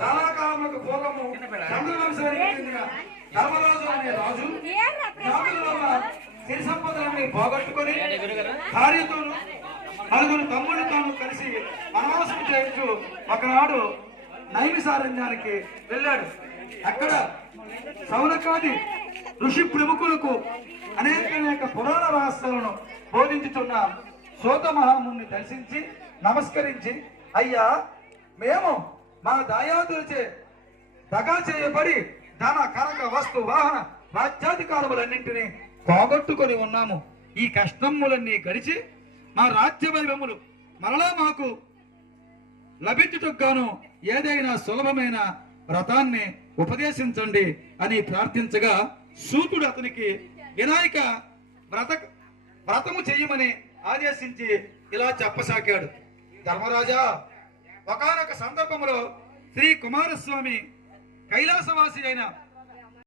చాలా కాలములకు పూర్వము ధర్మరాజు అనే రాజు సిరి సంపదలన్నీ పోగొట్టుకుని భార్యతోను నలుగురు తమ్ముడితోనూ కలిసి వనవాసం చేయించు ఒకనాడు నైమిసారణ్యానికి వెళ్ళాడు. అక్కడ సౌనకాది ఋషి ప్రముఖులకు అనేక పురాణ రహస్యాలను బోధించుతున్న సూత మహాముని దర్శించి నమస్కరించి, అయ్యా, మేము మా దాయాదులచే దగా చేయబడి ధన కనక వస్తు వాహన రాజ్యాధికారములన్నింటినీ పోగొట్టుకొని ఉన్నాము. ఈ కష్టములన్నీ గడిచి మా రాజ్య వైభవములు మరలా మాకు లభించుటకు ఏదైనా సులభమైన వ్రతాన్ని ఉపదేశించండి అని ప్రార్థించగా సూతుడు అతనికి వినాయక వ్రతము చెయ్యమని ఆదేశించి ఇలా చెప్పసాగాడు. ధర్మరాజా, ఒకానొక సందర్భంలో శ్రీ కుమారస్వామి కైలాసవాసి అయిన